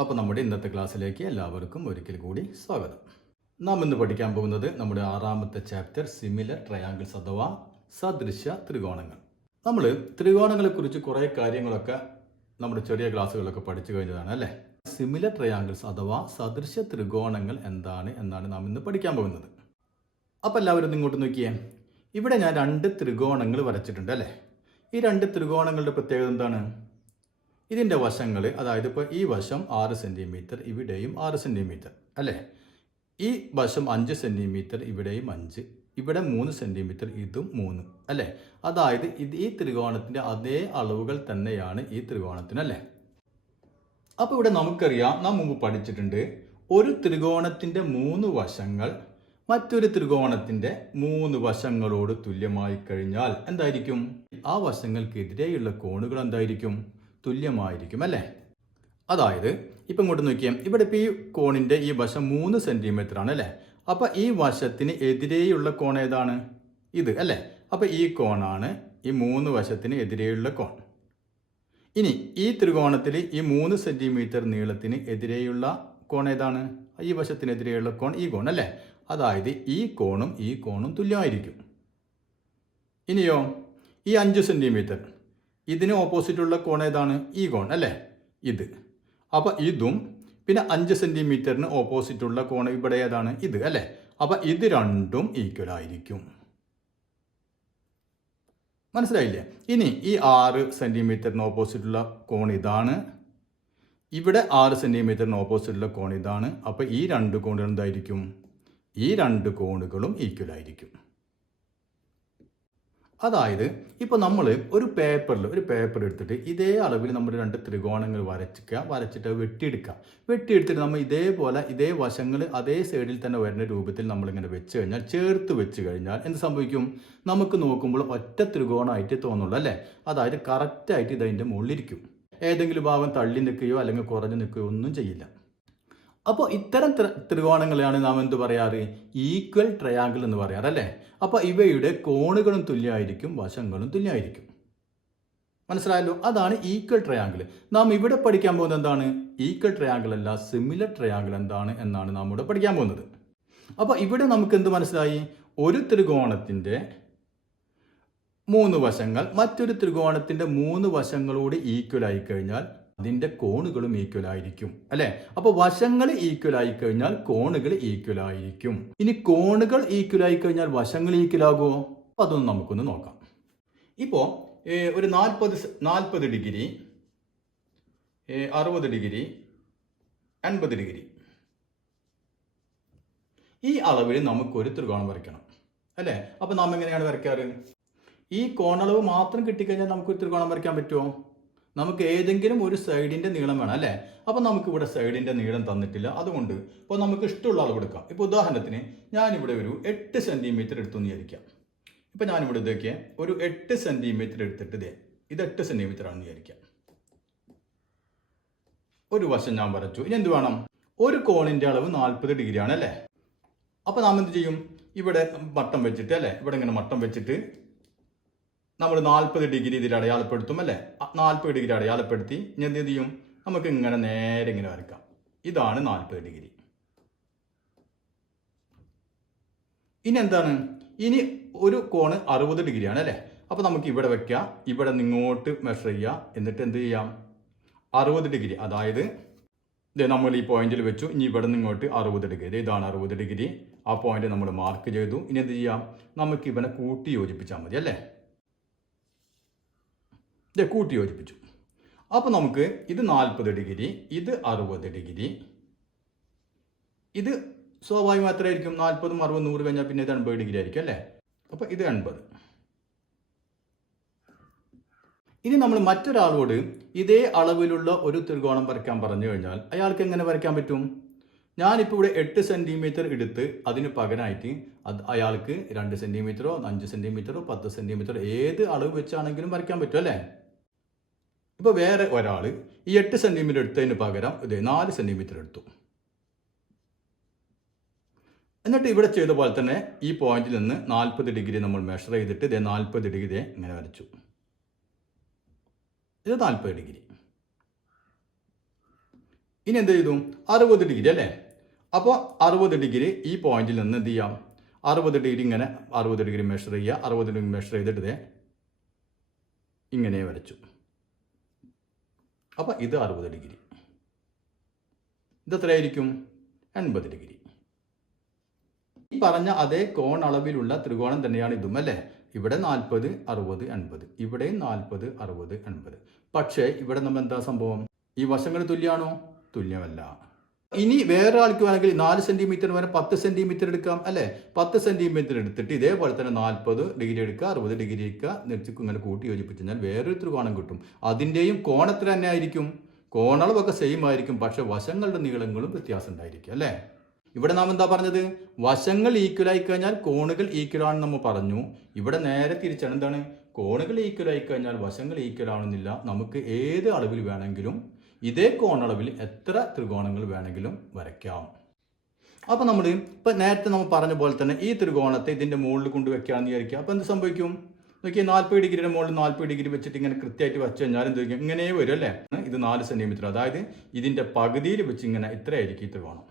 അപ്പോൾ നമ്മുടെ ഇന്നത്തെ ക്ലാസ്സിലേക്ക് എല്ലാവർക്കും ഒരിക്കൽ കൂടി സ്വാഗതം. നാം ഇന്ന് പഠിക്കാൻ പോകുന്നത് നമ്മുടെ 6ാമത്തെ ചാപ്റ്റർ സിമിലർ ട്രയാങ്കിൾസ് അഥവാ സദൃശ്യ ത്രികോണങ്ങൾ. നമ്മൾ ത്രികോണങ്ങളെക്കുറിച്ച് കുറേ കാര്യങ്ങളൊക്കെ നമ്മുടെ ചെറിയ ക്ലാസ്സുകളൊക്കെ പഠിച്ചു കഴിഞ്ഞതാണ് അല്ലേ. സിമിലർ ട്രയാങ്കിൾസ് അഥവാ സദൃശ്യ ത്രികോണങ്ങൾ എന്നാണ് നാം ഇന്ന് പഠിക്കാൻ പോകുന്നത്. അപ്പോൾ എല്ലാവരും ഇങ്ങോട്ട് നോക്കിയേ. ഇവിടെ ഞാൻ 2 ത്രികോണങ്ങൾ വരച്ചിട്ടുണ്ട് അല്ലേ. ഈ 2 ത്രികോണങ്ങളുടെ പ്രത്യേകത എന്താണ്? ഇതിൻ്റെ വശങ്ങൾ, അതായത് ഇപ്പോൾ ഈ വശം 6 സെൻറ്റിമീറ്റർ, ഇവിടെയും 6 സെൻറ്റിമീറ്റർ അല്ലേ. ഈ വശം 5 സെൻറ്റിമീറ്റർ, ഇവിടെയും 5, ഇവിടെ 3 സെൻറ്റിമീറ്റർ, ഇതും 3 അല്ലേ. അതായത് ഈ ത്രികോണത്തിൻ്റെ അതേ അളവുകൾ തന്നെയാണ് ഈ ത്രികോണത്തിനല്ലേ. അപ്പോൾ ഇവിടെ നമുക്കറിയാം, നാം മുമ്പ് പഠിച്ചിട്ടുണ്ട്, ഒരു ത്രികോണത്തിൻ്റെ 3 വശങ്ങൾ മറ്റൊരു ത്രികോണത്തിൻ്റെ 3 വശങ്ങളോട് തുല്യമായി കഴിഞ്ഞാൽ എന്തായിരിക്കും? ആ വശങ്ങൾക്കെതിരെയുള്ള കോണുകൾ എന്തായിരിക്കും? തുല്യമായിരിക്കും അല്ലേ. അതായത് ഇപ്പം ഇങ്ങോട്ട് നോക്കിയാൽ ഇവിടെ ഇപ്പോൾ ഈ കോണിൻ്റെ ഈ വശം 3 സെൻറ്റിമീറ്റർ ആണ് അല്ലേ. അപ്പോൾ ഈ വശത്തിന് എതിരെയുള്ള കോൺ ഏതാണ്? ഇത് അല്ലേ. അപ്പോൾ ഈ കോണാണ് ഈ 3 വശത്തിന് എതിരെയുള്ള കോൺ. ഇനി ഈ ത്രികോണത്തിൽ ഈ 3 സെൻറ്റിമീറ്റർ നീളത്തിന് എതിരെയുള്ള കോൺ ഏതാണ്? ഈ വശത്തിനെതിരെയുള്ള കോൺ ഈ കോൺ അല്ലേ. അതായത് ഈ കോണും തുല്യമായിരിക്കും. ഇനിയോ ഈ 5 സെൻറ്റിമീറ്റർ, ഇതിന് ഓപ്പോസിറ്റുള്ള കോൺ ഏതാണ്? ഈ കോൺ അല്ലേ, ഇത്. അപ്പോൾ ഇതും പിന്നെ 5 സെൻറ്റിമീറ്ററിന് ഓപ്പോസിറ്റുള്ള കോൺ ഇവിടെ ഏതാണ്? ഇത് അല്ലേ. അപ്പോൾ ഇത് രണ്ടും ഈക്വൽ ആയിരിക്കും. മനസ്സിലായില്ലേ? ഇനി ഈ 6 സെൻറ്റിമീറ്ററിന് ഓപ്പോസിറ്റുള്ള കോൺ ഇതാണ്, ഇവിടെ 6 സെൻറ്റിമീറ്ററിന് ഓപ്പോസിറ്റുള്ള കോൺ ഇതാണ്. അപ്പോൾ ഈ 2 കോണുകൾ എന്തായിരിക്കും? ഈ 2 കോണുകളും ഈക്വൽ ആയിരിക്കും. അതായത് ഇപ്പോൾ നമ്മൾ ഒരു പേപ്പർ എടുത്തിട്ട് ഇതേ അളവിൽ നമ്മൾ 2 ത്രികോണങ്ങൾ വരച്ചിട്ട് വെട്ടിയെടുത്തിട്ട് നമ്മൾ ഇതേപോലെ ഇതേ വശങ്ങൾ അതേ സൈഡിൽ തന്നെ വരുന്ന രൂപത്തിൽ നമ്മളിങ്ങനെ ചേർത്ത് വെച്ച് കഴിഞ്ഞാൽ എന്ത് സംഭവിക്കും? നമുക്ക് നോക്കുമ്പോൾ ഒറ്റ ത്രികോണമായിട്ട് തോന്നുള്ളൂ അല്ലേ. അതായത് കറക്റ്റായിട്ട് ഇതതിൻ്റെ മുകളിലിരിക്കും. ഏതെങ്കിലും ഭാഗം തള്ളി നിൽക്കുകയോ അല്ലെങ്കിൽ കുറഞ്ഞു നിൽക്കുകയോ ഒന്നും ചെയ്യില്ല. അപ്പോൾ ഇത്തരം ത്രികോണങ്ങളെയാണ് നാം എന്ത് പറയാറ്? ഈക്വൽ ട്രയാങ്കിൾ എന്ന് പറയാറ് അല്ലേ. അപ്പോൾ ഇവയുടെ കോണുകളും തുല്യമായിരിക്കും, വശങ്ങളും തുല്യമായിരിക്കും. മനസ്സിലായല്ലോ? അതാണ് ഈക്വൽ ട്രയാങ്കിൾ. നാം ഇവിടെ പഠിക്കാൻ പോകുന്നത് എന്താണ്? ഈക്വൽ ട്രയാങ്കിൾ അല്ല, സിമിലർ ട്രയാങ്കിൾ എന്നാണ് നാം ഇവിടെ പഠിക്കാൻ പോകുന്നത്. അപ്പോൾ ഇവിടെ നമുക്ക് എന്ത് മനസ്സിലായി? ഒരു ത്രികോണത്തിൻ്റെ 3 വശങ്ങൾ മറ്റൊരു ത്രികോണത്തിൻ്റെ 3 വശങ്ങളോട് ഈക്വൽ ആയി കഴിഞ്ഞാൽ അതിൻ്റെ കോണുകളും ഈക്വൽ ആയിരിക്കും അല്ലേ. അപ്പോൾ വശങ്ങൾ ഈക്വൽ ആയി കഴിഞ്ഞാൽ കോണുകൾ ഈക്വൽ ആയിരിക്കും. ഇനി കോണുകൾ ഈക്വൽ ആയി കഴിഞ്ഞാൽ വശങ്ങൾ ഈക്വൽ ആകുമോ? അതൊന്നും നമുക്കൊന്ന് നോക്കാം. ഇപ്പോൾ ഒരു 40 ഡിഗ്രി, 60 ഡിഗ്രി, 80 ഡിഗ്രി, ഈ അളവിൽ നമുക്കൊരു ത്രികോണം വരയ്ക്കണം അല്ലേ. അപ്പോൾ നാം എങ്ങനെയാണ് വരയ്ക്കാറ്? ഈ കോണളവ് മാത്രം കിട്ടിക്കഴിഞ്ഞാൽ നമുക്കൊരു ത്രികോണം വരയ്ക്കാൻ പറ്റുമോ? നമുക്ക് ഏതെങ്കിലും ഒരു സൈഡിൻ്റെ നീളം വേണം അല്ലേ. അപ്പോൾ നമുക്കിവിടെ സൈഡിൻ്റെ നീളം തന്നിട്ടില്ല. അതുകൊണ്ട് ഇപ്പോൾ നമുക്ക് ഇഷ്ടമുള്ള അളവ് എടുക്കാം. ഇപ്പോൾ ഉദാഹരണത്തിന് ഞാനിവിടെ ഒരു 8 സെൻറ്റിമീറ്റർ എടുത്തു എന്ന് വിചാരിക്കാം. ഇപ്പോൾ ഞാനിവിടെ ഇതൊക്കെ ഒരു 8 സെൻറ്റിമീറ്റർ എടുത്തിട്ട് ഇത് 8 സെൻറ്റിമീറ്റർ ആണെന്ന് വിചാരിക്കാം. ഒരു വശം ഞാൻ വരച്ചു. ഇനി എന്ത് വേണം? ഒരു കോണിൻ്റെ അളവ് 40 ഡിഗ്രി ആണ് അല്ലേ. അപ്പോൾ നാം എന്ത് ചെയ്യും? ഇവിടെ മട്ടം വെച്ചിട്ട് അല്ലേ, ഇവിടെ ഇങ്ങനെ മട്ടം വെച്ചിട്ട് നമ്മൾ 40 ഡിഗ്രി ഇതിൽ അടയാളപ്പെടുത്തും അല്ലേ. 40 ഡിഗ്രി അടയാളപ്പെടുത്തി ഇനി എന്ത് ചെയ്യും? നമുക്ക് ഇങ്ങനെ നേരെ ഇങ്ങനെ വരയ്ക്കാം. ഇതാണ് 40 ഡിഗ്രി. ഇനി എന്താണ്? ഇനി ഒരു കോണ് 60 ഡിഗ്രിയാണ് അല്ലേ. അപ്പോൾ നമുക്ക് ഇവിടെ വെക്കാം, ഇവിടെ നിങ്ങോട്ട് മെഷർ ചെയ്യാം, എന്നിട്ട് എന്ത് ചെയ്യാം? 60 ഡിഗ്രി, അതായത് നമ്മൾ ഈ പോയിന്റിൽ വെച്ചു. ഇനി ഇവിടെ നിങ്ങോട്ട് 60 ഡിഗ്രി, ഇതാണ് 60 ഡിഗ്രി. ആ പോയിന്റ് നമ്മൾ മാർക്ക് ചെയ്തു. ഇനി എന്ത് ചെയ്യാം? നമുക്ക് ഇവനെ കൂട്ടി യോജിപ്പിച്ചാൽ മതി അല്ലേ. കൂട്ടി യോജിപ്പിച്ചു. അപ്പോൾ നമുക്ക് ഇത് 40 ഡിഗ്രി, ഇത് 60 ഡിഗ്രി, ഇത് സ്വാഭാവികം എത്രയായിരിക്കും? 40ഉം 60ഉം 100 കഴിഞ്ഞാൽ പിന്നെ ഇത് 80 ഡിഗ്രി ആയിരിക്കും അല്ലേ. അപ്പോൾ ഇത് 80. ഇനി നമ്മൾ മറ്റൊരാളോട് ഇതേ അളവിലുള്ള ഒരു ത്രികോണം വരയ്ക്കാൻ പറഞ്ഞു കഴിഞ്ഞാൽ അയാൾക്ക് എങ്ങനെ വരയ്ക്കാൻ പറ്റും? ഞാനിപ്പോൾ ഇവിടെ 8 സെൻറ്റിമീറ്റർ എടുത്ത് അതിന് പകരമായിട്ട് അയാൾക്ക് 2 സെൻറ്റിമീറ്ററോ 5 സെൻറ്റിമീറ്ററോ 10 സെൻറ്റിമീറ്ററോ ഏത് അളവ് വെച്ചാണെങ്കിലും വരയ്ക്കാൻ പറ്റും അല്ലേ. ഇപ്പോൾ വേറെ ഒരാൾ ഈ 8 സെൻറ്റിമീറ്റർ എടുത്തതിന് പകരം 4 സെൻറ്റിമീറ്റർ എടുത്തു. എന്നിട്ട് ഇവിടെ ചെയ്ത പോലെ തന്നെ ഈ പോയിന്റിൽ നിന്ന് 40 ഡിഗ്രി നമ്മൾ മെഷർ ചെയ്തിട്ട് 40 ഡിഗ്രി ഇങ്ങനെ വരച്ചു. ഇത് 40 ഡിഗ്രി. ഇനി എന്ത് ചെയ്തു 60 ഡിഗ്രി അല്ലേ. അപ്പോൾ 60 ഡിഗ്രി ഈ പോയിന്റിൽ നിന്ന് എന്ത് ചെയ്യാം, 60 ഡിഗ്രി ഇങ്ങനെ 60 ഡിഗ്രി മെഷർ ചെയ്യുക. 60 ഡിഗ്രി മെഷർ ചെയ്തിട്ട് ഇങ്ങനെ വരച്ചു. അപ്പോൾ ഇത് 60 ഡിഗ്രി. ഇത് എത്രയായിരിക്കും? 80 ഡിഗ്രി. ഈ പറഞ്ഞ അതേ കോൺ അളവിലുള്ള ത്രികോണം തന്നെയാണ് ഇതും അല്ലേ. ഇവിടെ 40, 60, 80, ഇവിടെയും 40, 60, 80. പക്ഷേ ഇവിടെ നമ്മൾ എന്താ സംഭവം, ഈ വശങ്ങൾ തുല്യമാണോ? തുല്യമല്ല. ഇനി വേറെ ആൾക്ക് വേണമെങ്കിൽ 4 സെന്റിമീറ്റർ വരെ 10 സെന്റിമീറ്റർ എടുക്കാം അല്ലേ. 10 സെന്റിമീറ്റർ എടുത്തിട്ട് ഇതേപോലെ തന്നെ 40 ഡിഗ്രി എടുക്കുക, 60 ഡിഗ്രി എടുക്കുക, നെറ്റിക്ക് ഇങ്ങനെ കൂട്ടി യോജിപ്പിച്ച് കഴിഞ്ഞാൽ വേറൊരു ത്രികോണം കിട്ടും. അതിൻ്റെയും കോണത്തിൽ തന്നെ ആയിരിക്കും, കോണളവൊക്കെ സെയിം ആയിരിക്കും, പക്ഷെ വശങ്ങളുടെ നീളങ്ങളും വ്യത്യാസം ഉണ്ടായിരിക്കും അല്ലേ. ഇവിടെ നാം എന്താ പറഞ്ഞത്, വശങ്ങൾ ഈക്വൽ ആയി കഴിഞ്ഞാൽ കോണുകൾ ഈക്വൽ ആണെന്ന് നമ്മൾ പറഞ്ഞു. ഇവിടെ നേരെ തിരിച്ചാണ്. എന്താണ്, കോണുകൾ ഈക്വൽ ആയി കഴിഞ്ഞാൽ വശങ്ങൾ ഈക്വൽ ആണെന്നില്ല. നമുക്ക് ഏത് അളവിൽ വേണമെങ്കിലും ഇതേ കോണളവിൽ എത്ര ത്രികോണങ്ങൾ വേണമെങ്കിലും വരയ്ക്കാം. അപ്പോൾ നമ്മൾ ഇപ്പം നേരത്തെ നമ്മൾ പറഞ്ഞ പോലെ തന്നെ ഈ ത്രികോണത്തെ ഇതിൻ്റെ മുകളിൽ കൊണ്ട് വെക്കുകയാണെന്ന് വിചാരിക്കുക. അപ്പോൾ എന്ത് സംഭവിക്കും നോക്കിയാൽ 40 ഡിഗ്രിയുടെ മുകളിൽ 40 ഡിഗ്രി വെച്ചിട്ട് ഇങ്ങനെ കൃത്യമായിട്ട് വെച്ച് കഴിഞ്ഞാൽ എന്ത് വയ്ക്കും, ഇങ്ങനെ വരും അല്ലേ. ഇത് 4 സെന്റിമീറ്റർ, അതായത് ഇതിൻ്റെ പകുതിയിൽ വെച്ച് ഇങ്ങനെ ഇത്രയായിരിക്കും ഈ ത്രികോണം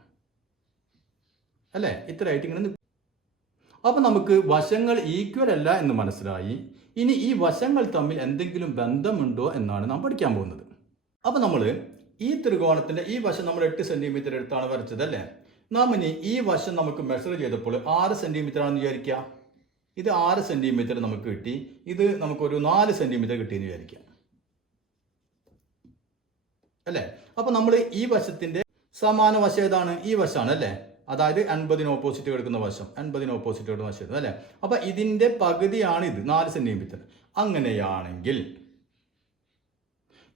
അല്ലേ, ഇത്രയായിട്ട് ഇങ്ങനെ. അപ്പം നമുക്ക് വശങ്ങൾ ഈക്വൽ അല്ല എന്ന് മനസ്സിലായി. ഇനി ഈ വശങ്ങൾ തമ്മിൽ എന്തെങ്കിലും ബന്ധമുണ്ടോ എന്നാണ് നാം പഠിക്കാൻ പോകുന്നത്. അപ്പം നമ്മൾ ഈ ത്രികോണത്തിൻ്റെ ഈ വശം നമ്മൾ 8 സെന്റിമീറ്റർ എടുത്താണ് വരച്ചത് അല്ലേ. നാം ഇനി ഈ വശം നമുക്ക് മെഷർ ചെയ്തപ്പോൾ 6 സെന്റിമീറ്റർ ആണെന്ന് വിചാരിക്കുക. ഇത് 6 സെന്റിമീറ്റർ നമുക്ക് കിട്ടി. ഇത് നമുക്കൊരു 4 സെന്റിമീറ്റർ കിട്ടിയെന്ന് വിചാരിക്കാം അല്ലേ. അപ്പം നമ്മൾ ഈ വശത്തിൻ്റെ സമാന വശം ഏതാണ്? ഈ വശമാണ് അല്ലേ. അതായത് 80 ഓപ്പോസിറ്റ് കിടക്കുന്ന വശം, 80 ഓപ്പോസിറ്റ് കിടക്കുന്ന വശം അല്ലേ. അപ്പം ഇതിൻ്റെ പകുതിയാണ് ഇത് 4 സെന്റിമീറ്റർ. അങ്ങനെയാണെങ്കിൽ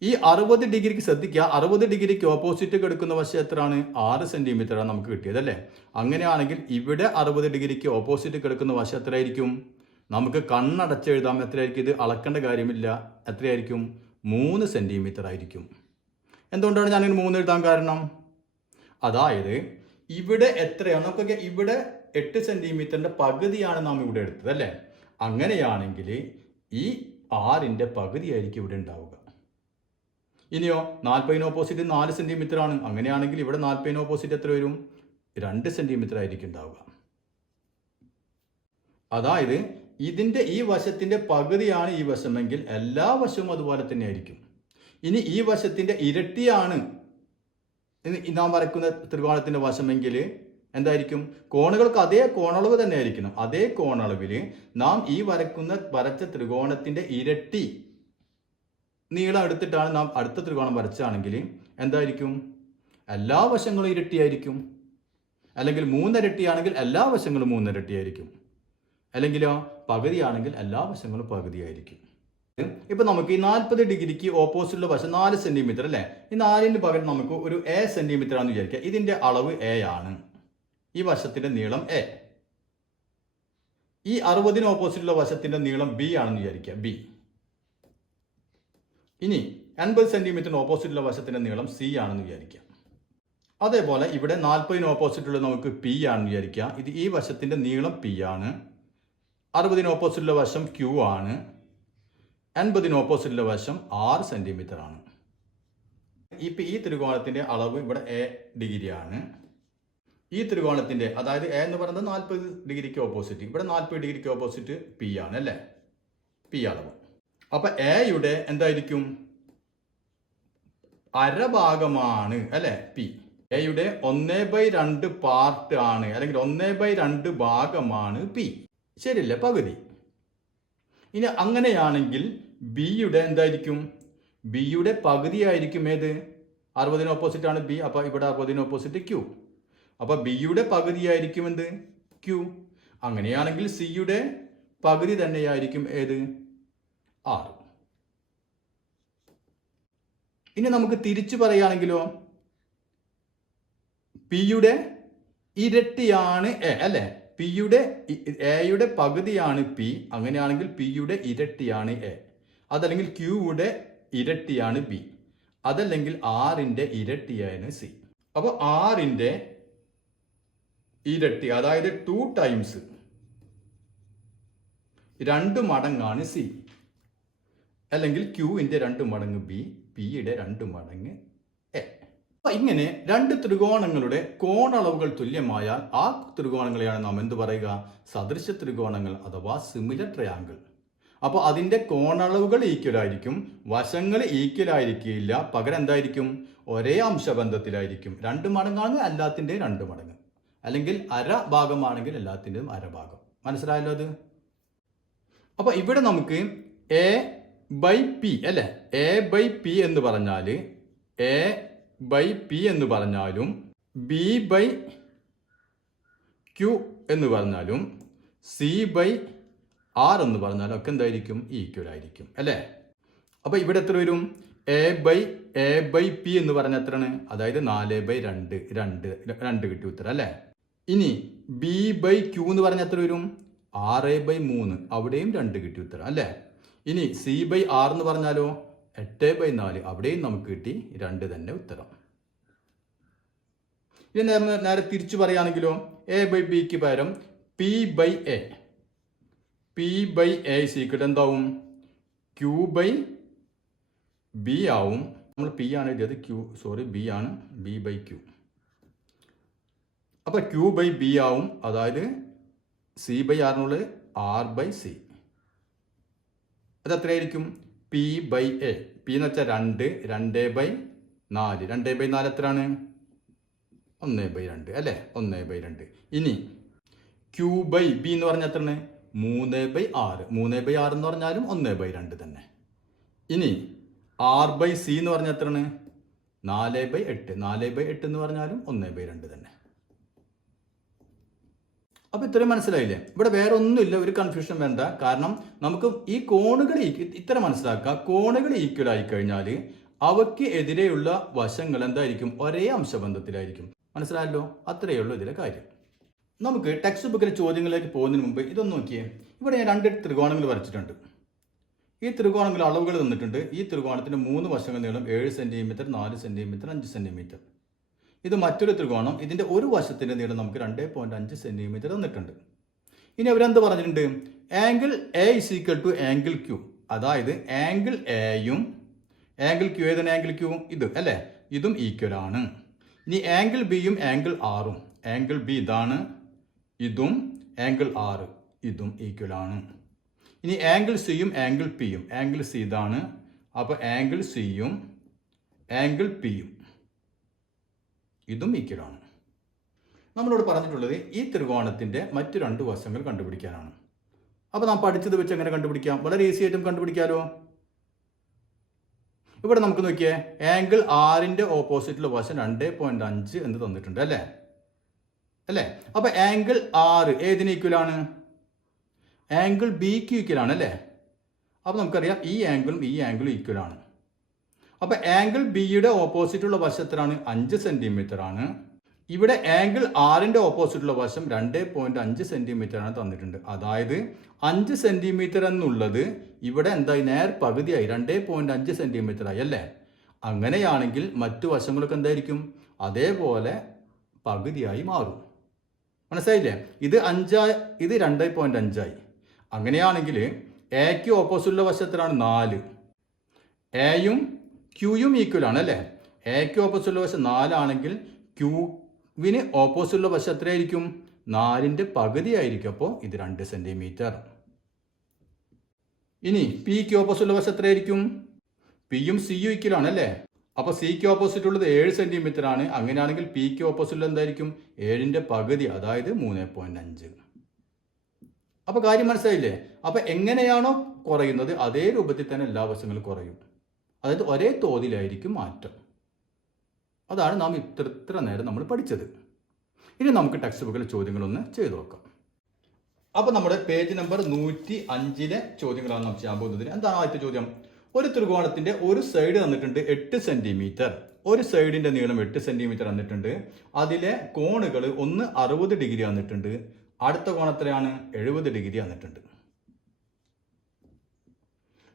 ഈ 60 ഡിഗ്രിക്ക് ശ്രദ്ധിക്കുക, 60 ഡിഗ്രിക്ക് ഓപ്പോസിറ്റ് കിടക്കുന്ന വശം എത്രയാണ്? 6 സെന്റിമീറ്ററാണ് നമുക്ക് കിട്ടിയത് അല്ലേ. അങ്ങനെയാണെങ്കിൽ ഇവിടെ 60 ഡിഗ്രിക്ക് ഓപ്പോസിറ്റ് കിടക്കുന്ന വശം എത്രയായിരിക്കും? നമുക്ക് കണ്ണടച്ചെഴുതാം. എത്രയായിരിക്കും? ഇത് അളക്കേണ്ട കാര്യമില്ല. എത്രയായിരിക്കും? 3 സെന്റിമീറ്റർ ആയിരിക്കും. എന്തുകൊണ്ടാണ് ഞാനിങ്ങനെ 3 എഴുതാൻ കാരണം? അതായത് ഇവിടെ എത്രയാണ് നമുക്കൊക്കെ, ഇവിടെ 8 സെന്റിമീറ്ററിന്റെ പകുതിയാണ് നാം ഇവിടെ എടുത്തത് അല്ലേ. അങ്ങനെയാണെങ്കിൽ ഈ 6ന്റെ പകുതിയായിരിക്കും ഇവിടെ ഉണ്ടാവുക. ഇനിയോ 40 ഓപ്പോസിറ്റ് 4 സെന്റിമീറ്റർ ആണ്. അങ്ങനെയാണെങ്കിൽ ഇവിടെ 40 ഓപ്പോസിറ്റ് എത്ര വരും? 2 സെന്റിമീറ്റർ ആയിരിക്കും ഉണ്ടാവുക. അതായത് ഇതിന്റെ ഈ വശത്തിന്റെ പകുതിയാണ് ഈ വശമെങ്കിൽ എല്ലാ വശവും അതുപോലെ തന്നെ ആയിരിക്കും. ഇനി ഈ വശത്തിന്റെ ഇരട്ടിയാണ് നാം വരയ്ക്കുന്ന ത്രികോണത്തിന്റെ വശമെങ്കിൽ എന്തായിരിക്കും? കോണുകൾക്ക് അതേ കോണളവ് തന്നെ ആയിരിക്കണം. അതേ കോണളവിൽ നാം ഈ വരച്ച ത്രികോണത്തിന്റെ ഇരട്ടി നീളം എടുത്തിട്ടാണ് നാം അടുത്ത ത്രികോണം വരച്ചാണെങ്കിൽ എന്തായിരിക്കും? എല്ലാ വശങ്ങളും ഇരട്ടിയായിരിക്കും. അല്ലെങ്കിൽ 3 ഇരട്ടിയാണെങ്കിൽ എല്ലാ വശങ്ങളും 3 ഇരട്ടിയായിരിക്കും. അല്ലെങ്കിലോ പകുതിയാണെങ്കിൽ എല്ലാ വശങ്ങളും പകുതിയായിരിക്കും. ഇപ്പൊ നമുക്ക് ഈ 40 ഡിഗ്രിക്ക് ഓപ്പോസിറ്റുള്ള വശം 4 സെന്റിമീറ്റർ അല്ലേ. ഈ 4ന് പകരം നമുക്ക് ഒരു എ സെന്റിമീറ്റർ ആണെന്ന് വിചാരിക്കുക. ഇതിന്റെ അളവ് എ ആണ്. ഈ വശത്തിന്റെ നീളം എ. ഈ 60 ഓപ്പോസിറ്റുള്ള വശത്തിന്റെ നീളം ബി ആണെന്ന് വിചാരിക്കുക, ബി. ഇനി 80 സെന്റിമീറ്ററിന് ഓപ്പോസിറ്റുള്ള വശത്തിന്റെ നീളം സി ആണെന്ന് വിചാരിക്കുക. അതേപോലെ ഇവിടെ 40 ഓപ്പോസിറ്റുള്ള നമുക്ക് പി ആണെന്ന് വിചാരിക്കുക. ഇത് ഈ വശത്തിന്റെ നീളം പി ആണ്. 60 ഓപ്പോസിറ്റുള്ള വശം ക്യൂ ആണ്. 80 ഓപ്പോസിറ്റുള്ള വശം 6 സെന്റിമീറ്റർ ആണ്. ഇപ്പം ഈ ത്രികോണത്തിന്റെ അളവ് ഇവിടെ എ ഡിഗ്രി ആണ്. ഈ ത്രികോണത്തിന്റെ അതായത് എ എന്ന് പറയുന്നത് 40 ഡിഗ്രിക്ക് ഓപ്പോസിറ്റ്, ഇവിടെ 40 ഡിഗ്രിക്ക് ഓപ്പോസിറ്റ് പി ആണ് അല്ലേ, പി അളവ്. അപ്പൊ എയുടെ എന്തായിരിക്കും? അരഭാഗമാണ് അല്ലെ പി. എയുടെ 1/2 പാർട്ട് ആണ്, അല്ലെങ്കിൽ 1/2 ഭാഗമാണ് പി. ശരിയല്ലേ, പകുതി. ഇനി അങ്ങനെയാണെങ്കിൽ ബിയുടെ എന്തായിരിക്കും? ബിയുടെ പകുതിയായിരിക്കും ഏത്? 60 ഓപ്പോസിറ്റ് ആണ് ബി. അപ്പൊ ഇവിടെ 60 ഓപ്പോസിറ്റ് ക്യൂ. അപ്പൊ ബിയുടെ പകുതിയായിരിക്കും എന്ത്? ക്യൂ. അങ്ങനെയാണെങ്കിൽ സിയുടെ പകുതി തന്നെയായിരിക്കും ഏത്? 6. ഇനി നമുക്ക് തിരിച്ചു പറയുകയാണെങ്കിലോ, പിയുടെ ഇരട്ടിയാണ് എ അല്ലെ. എയുടെ പകുതിയാണ് പി. അങ്ങനെയാണെങ്കിൽ പിയുടെ ഇരട്ടിയാണ് എ. അതല്ലെങ്കിൽ ക്യൂയുടെ ഇരട്ടിയാണ് ബി. അതല്ലെങ്കിൽ ആറിന്റെ ഇരട്ടിയാണ് സി. അപ്പോൾ ആറിന്റെ ഇരട്ടി, അതായത് 2 ടൈംസ് 2 മടങ്ങാണ് സി. അല്ലെങ്കിൽ ക്യൂവിന്റെ 2 മടങ്ങ് ബി, പിയുടെ 2 മടങ്ങ് എ. ഇങ്ങനെ രണ്ട് ത്രികോണങ്ങളുടെ കോണളവുകൾ തുല്യമായാൽ ആ ത്രികോണങ്ങളെയാണ് നാം എന്ത് പറയുക? സദൃശ ത്രികോണങ്ങൾ അഥവാ സിമിലർ ട്രയാങ്കിൾ. അപ്പോൾ അതിന്റെ കോണളവുകൾ ഈക്വൽ ആയിരിക്കും, വശങ്ങൾ ഈക്വൽ ആയിരിക്കില്ല, പകരം എന്തായിരിക്കും? ഒരേ അംശബന്ധത്തിലായിരിക്കും. 2 മടങ്ങാണെങ്കിൽ എല്ലാത്തിൻ്റെ 2 മടങ്ങ്, അല്ലെങ്കിൽ അര ഭാഗമാണെങ്കിൽ എല്ലാത്തിൻ്റെയും അര ഭാഗം. മനസ്സിലായല്ലോ അത്? അപ്പൊ ഇവിടെ നമുക്ക് എ ബൈ പി അല്ലെ, എ ബൈ പി എന്ന് പറഞ്ഞാൽ എ ബൈ പി എന്ന് പറഞ്ഞാലും ബി ബൈ ക്യു എന്ന് പറഞ്ഞാലും സി ബൈ ആർ എന്ന് പറഞ്ഞാലും ഒക്കെ എന്തായിരിക്കും? ഈക്വൽ ആയിരിക്കും അല്ലേ? അപ്പൊ ഇവിടെ എത്ര വരും? എ ബൈ പി എന്ന് പറഞ്ഞാൽ എത്രയാണ്? അതായത് 4/2 കിട്ടി ഉത്തരം അല്ലേ? ഇനി ബി ബൈ ക്യൂ എന്ന് പറഞ്ഞാൽ എത്ര വരും? 6/3, അവിടെയും 2 കിട്ടി ഉത്തരം അല്ലേ? ഇനി സി ബൈ ആർ എന്ന് പറഞ്ഞാലോ 8/4, അവിടെയും നമുക്ക് കിട്ടി 2 തന്നെ ഉത്തരം. ഇനി നേരെ തിരിച്ചു പറയുകയാണെങ്കിലോ എ ബൈ ബിക്ക് പകരം പി ബൈ എ സീക്വൽ എന്താവും? ക്യൂ ബൈ ബി ആവും. നമ്മൾ പി ആണ് എഴുതിയത്, ബി ആണ്, ബി ബൈ ക്യൂ. അപ്പൊ ക്യൂ ബൈ ബി ആവും, അതായത് സി ബൈ ആറിനുള്ളത് ആർ ബൈ സി. അത് എത്രയായിരിക്കും? പി ബൈ എ, പി എന്ന് വെച്ചാൽ 2/4. 2/4 എത്രയാണ്? 1/2 അല്ലേ? 1/2. ഇനി ക്യൂ ബൈ ബി എന്ന് പറഞ്ഞാൽ എത്രയാണ്? 3/6. 3/6 എന്ന് പറഞ്ഞാലും 1/2 തന്നെ. ഇനി ആർ ബൈ സി എന്ന് പറഞ്ഞാൽ എത്രയാണ്? 4/8. 4/8 എന്ന് പറഞ്ഞാലും 1/2 തന്നെ. അപ്പൊ ഇത്രയും മനസ്സിലായില്ലേ? ഇവിടെ വേറെ ഒന്നുമില്ല, ഒരു കൺഫ്യൂഷൻ വേണ്ട. കാരണം നമുക്ക് ഈ കോണുകൾ ഇത്ര മനസ്സിലാക്കുക, കോണുകൾ ഈക്വൽ ആയി കഴിഞ്ഞാൽ അവയ്ക്ക് എതിരെയുള്ള വശങ്ങൾ എന്തായിരിക്കും? ഒരേ അംശബന്ധത്തിലായിരിക്കും. മനസ്സിലായല്ലോ? അത്രയേ ഉള്ളൂ ഇതിലെ കാര്യം. നമുക്ക് ടെക്സ്റ്റ് ബുക്കിലെ ചോദ്യങ്ങളിലേക്ക് പോകുന്നതിന് മുമ്പ് ഇതൊന്ന് നോക്കിയേ. ഇവിടെ ഞാൻ 2 ത്രികോണങ്ങൾ വരച്ചിട്ടുണ്ട്. ഈ ത്രികോണങ്ങൾ അളവുകൾ തന്നിട്ടുണ്ട്. ഈ ത്രികോണത്തിന്റെ 3 വശങ്ങൾ നീളം 7 സെന്റിമീറ്റർ, 4 സെന്റിമീറ്റർ, 5 സെന്റിമീറ്റർ. ഇത് മറ്റൊരു ത്രികോണം, ഇതിന്റെ ഒരു വശത്തിന്റെ നീളം നമുക്ക് 2.5 സെന്റിമീറ്റർ തന്നിട്ടുണ്ട്. ഇനി അവരെന്ത് പറഞ്ഞിട്ടുണ്ട്? Angle A is equal to angle Q. അതായത് ആംഗിൾ എയും ആംഗിൾ ക്യൂ, ഏതാണ് ആംഗിൾ ക്യൂ? ഇത് അല്ലേ? ഇതും ഈക്വൽ ആണ്. ഇനി ആംഗിൾ ബിയും ആംഗിൾ ആറും, ആംഗിൾ ബി ഇതാണ്, ഇതും ആംഗിൾ ആറ് ഇതും ഈക്വൽ ആണ്. ഇനി ആംഗിൾ സിയും ആംഗിൾ പിയും, ആംഗിൾ സി ഇതാണ്, അപ്പോൾ ആംഗിൾ സിയും ആംഗിൾ പിയും ഇതും ഈക്വൽ ആണ്. നമ്മളോട് പറഞ്ഞിട്ടുള്ളത് ഈ ത്രികോണത്തിന്റെ മറ്റു 2 വശങ്ങൾ കണ്ടുപിടിക്കാനാണ്. അപ്പോൾ നാം പഠിച്ചത് വെച്ച് എങ്ങനെ കണ്ടുപിടിക്കാം? വളരെ ഈസി ആയിട്ടും കണ്ടുപിടിക്കാമല്ലോ. ഇവിടെ നമുക്ക് നോക്കിയേ, ആംഗിൾ ആറിന്റെ ഓപ്പോസിറ്റുള്ള വശം 2.5 എന്ന് തന്നിട്ടുണ്ട് അല്ലേ? അപ്പൊ ആംഗിൾ ആറ് ഏതിന് ഈക്വൽ ആണ്? ആംഗിൾ ബിക്ക് ഈക്വൽ ആണ് അല്ലേ? അപ്പൊ നമുക്കറിയാം ഈ ആംഗിളും ഈ ആംഗിളും ഈക്വൽ ആണ്. അപ്പൊ ആംഗിൾ ബിയുടെ ഓപ്പോസിറ്റുള്ള വശം എത്രയാണ്? 5 സെന്റിമീറ്റർ ആണ്. ഇവിടെ ആംഗിൾ ആറിന്റെ ഓപ്പോസിറ്റുള്ള വശം 2.5 സെന്റിമീറ്റർ ആണ് തന്നിട്ടുണ്ട്. അതായത് 5 സെന്റിമീറ്റർ എന്നുള്ളത് ഇവിടെ എന്തായി? നേർ പകുതിയായി, 2.5 സെന്റിമീറ്റർ ആയി അല്ലേ? അങ്ങനെയാണെങ്കിൽ മറ്റു വശങ്ങളൊക്കെ എന്തായിരിക്കും? അതേപോലെ പകുതിയായി മാറും. മനസ്സിലായില്ലേ? ഇത് 5, ഇത് 2.5 ആയി. അങ്ങനെയാണെങ്കിൽ എക്ക് ഓപ്പോസിറ്റുള്ള വശം എത്രയാണ്? 4. എയും ക്യൂയും ഈക്വൽ ആണ് അല്ലേ? എക്ക് ഓപ്പോസിറ്റുള്ള വശം 4 ആണെങ്കിൽ ക്യൂവിന് ഓപ്പോസിറ്റുള്ള വശം എത്രയായിരിക്കും? 4ന്റെ പകുതി ആയിരിക്കും. അപ്പോൾ ഇത് 2 സെന്റിമീറ്റർ. ഇനി പിക്ക് ഓപ്പോസിറ്റുള്ള വശം എത്രയായിരിക്കും? പിയും സിയും ഈക്വൽ ആണ് അല്ലേ? അപ്പോൾ സിക്ക് ഓപ്പോസിറ്റ് ഉള്ളത് 7 സെന്റിമീറ്റർ ആണ്. അങ്ങനെയാണെങ്കിൽ പിക്ക് ഓപ്പോസിറ്റ് എന്തായിരിക്കും? 7ന്റെ പകുതി, അതായത് 3.5. അപ്പോൾ കാര്യം മനസ്സിലായില്ലേ? അപ്പോൾ എങ്ങനെയാണോ കുറയുന്നത് അതേ രൂപത്തിൽ തന്നെ എല്ലാ വശങ്ങളും കുറയും. അതായത് ഒരേ തോതിലായിരിക്കും മാറ്റം. അതാണ് നാം ഇത്ര നേരം നമ്മൾ പഠിച്ചത്. ഇനി നമുക്ക് ടെക്സ്റ്റ് ബുക്കിലെ ചോദ്യങ്ങളൊന്ന് ചെയ്തു നോക്കാം. അപ്പോൾ നമ്മുടെ പേജ് നമ്പർ 105 ചോദ്യങ്ങളാണ് നാം ചെയ്യാൻ പോകുന്നത്. എന്താണ് ആദ്യത്തെ ചോദ്യം? ഒരു ത്രികോണത്തിന്റെ ഒരു സൈഡ് തന്നിട്ടുണ്ട് 8 സെന്റിമീറ്റർ, ഒരു സൈഡിന്റെ നീളം 8 സെന്റിമീറ്റർ തന്നിട്ടുണ്ട്. അതിലെ കോണുകൾ ഒന്ന് 60 ഡിഗ്രി തന്നിട്ടുണ്ട്, അടുത്ത കോൺ എത്രയാണ്? 70 ഡിഗ്രി തന്നിട്ടുണ്ട്.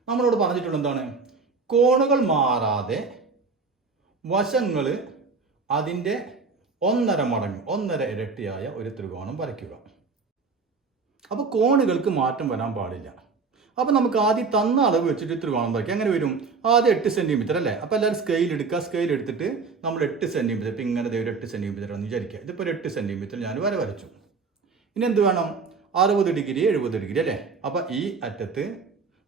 നമ്മളോട് പറഞ്ഞിട്ടുള്ള എന്താണ്? കോണുകൾ മാറാതെ വശങ്ങൾ അതിൻ്റെ 1.5 മടങ്ങ്, 1.5 ഇരട്ടിയായ ഒരു ത്രികോണം വരയ്ക്കുക. അപ്പോൾ കോണുകൾക്ക് മാറ്റം വരാൻ പാടില്ല. അപ്പോൾ നമുക്ക് ആദ്യം തന്ന അളവ് വെച്ചിട്ട് ത്രികോണം വരയ്ക്കാം. എങ്ങനെ വരും? ആദ്യം 8 സെൻറ്റിമീറ്റർ അല്ലേ? അപ്പോൾ എല്ലാവരും സ്കെയിൽ എടുക്കുക. സ്കെയിൽ എടുത്തിട്ട് നമ്മൾ 8 സെൻറ്റിമീറ്റർ, ഇപ്പം ഇങ്ങനെ ഒരു 8 സെൻറ്റിമീറ്റർ എന്ന് വിചാരിക്കുക. ഇതിപ്പോൾ 8 സെൻറ്റിമീറ്റർ ഞാൻ വരച്ചു. ഇനി എന്ത് വേണം? 60 ഡിഗ്രി 70 ഡിഗ്രി അല്ലേ? അപ്പോൾ ഈ അറ്റത്ത്